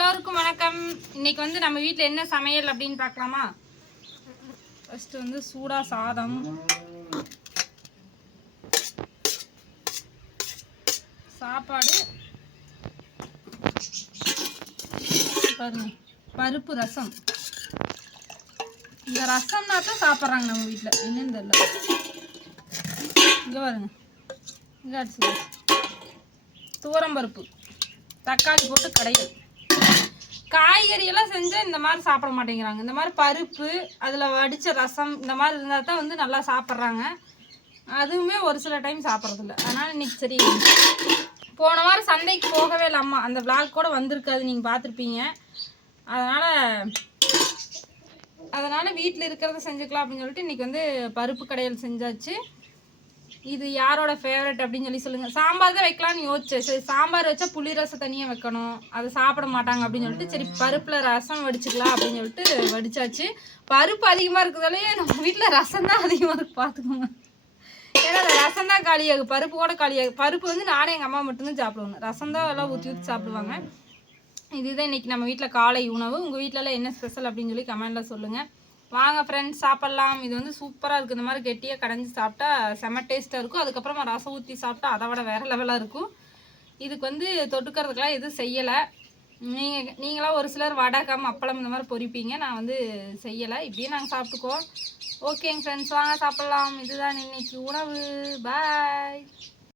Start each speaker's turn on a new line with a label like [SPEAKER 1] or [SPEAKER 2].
[SPEAKER 1] எல்லோருக்கும் வணக்கம். இன்னைக்கு வந்து நம்ம வீட்டில் என்ன சமையல் அப்படின்னு பார்க்கலாமா? ஃபஸ்ட்டு வந்து சூடாக சாதம். சாப்பாடு. பாருங்க பருப்பு ரசம். இந்த ரசம்னா தான் சாப்பிட்றாங்க நம்ம வீட்டில் என்னன்னு தெரியல. இங்கே பாருங்க. இங்கே அடிச்சு துவரம் பருப்பு. தக்காளி போட்டு கடையல். காய்கறி எல்லாம் செஞ்சால் இந்த மாதிரி சாப்பிட மாட்டேங்கிறாங்க. இந்த மாதிரி பருப்பு அதில் வடித்த ரசம் இந்த மாதிரி இருந்தால் தான் வந்து நல்லா சாப்பிட்றாங்க. அதுவுமே ஒரு சில டைம் சாப்பிட்றதில்ல. அதனால் இன்னைக்கு சரி போன வாரம் சந்தைக்கு போகவே இல்லை அம்மா. அந்த விளாக் கூட வந்திருக்காது நீங்கள் பார்த்துருப்பீங்க. அதனால் அதனால் வீட்டில் இருக்கிறத செஞ்சுக்கலாம் அப்படின்னு சொல்லிட்டு இன்றைக்கி வந்து பருப்பு கடையில் செஞ்சாச்சு. இது யாரோட ஃபேவரட் அப்படின்னு சொல்லி சொல்லுங்கள் சாம்பார் தான் வைக்கலாம்னு யோசிச்சேன் சரி சாம்பார் வச்சா புளி ரசம் தனியாக வைக்கணும். அதை சாப்பிட மாட்டாங்க அப்படின்னு சொல்லிட்டு சரி பருப்பில் ரசம் வடிச்சுக்கலாம் அப்படின்னு சொல்லிட்டு வடிச்சாச்சு. பருப்பு அதிகமாக இருக்கிறதாலே நம்ம வீட்டில் ரசம் தான் அதிகமாக இருக்கு பார்த்துக்கோங்க ஏன்னா அந்த ரசம் தான் காலியாகும். பருப்பு கூட காலியாகும். பருப்பு வந்து நானே எங்கள் அம்மா மட்டும்தான் சாப்பிடுவாங்க. ரசம் தான் எல்லாம் ஊற்றி ஊற்றி சாப்பிடுவாங்க. இதுதான் இன்னைக்கு நம்ம வீட்டில் காலை உணவு. உங்கள் வீட்டிலலாம் என்ன ஸ்பெஷல் அப்படின்னு சொல்லி கமெண்டில் சொல்லுங்கள் வாங்க ஃப்ரெண்ட்ஸ் சாப்பிட்லாம். இது வந்து சூப்பராக இருக்குது இந்த மாதிரி கெட்டியாக கடைஞ்சி சாப்பிட்டா செம டேஸ்ட்டாக இருக்கும். அதுக்கப்புறமா ரசம் ஊற்றி சாப்பிட்டா அதை விட வேறு லெவலாக இருக்கும். இதுக்கு வந்து தொட்டுக்கிறதுக்கெலாம் எதுவும் செய்யலை. நீங்கள் நீங்களாம் ஒரு சிலர் வடகம் அப்பளம் இந்த மாதிரி பொரிப்பீங்க. நான் வந்து செய்யலை. இப்படியே நாங்கள் சாப்பிட்டுக்குவோம். ஓகேங்க ஃப்ரெண்ட்ஸ் வாங்க சாப்பிட்லாம். இதுதான் இன்னைக்கு உணவு. பாய்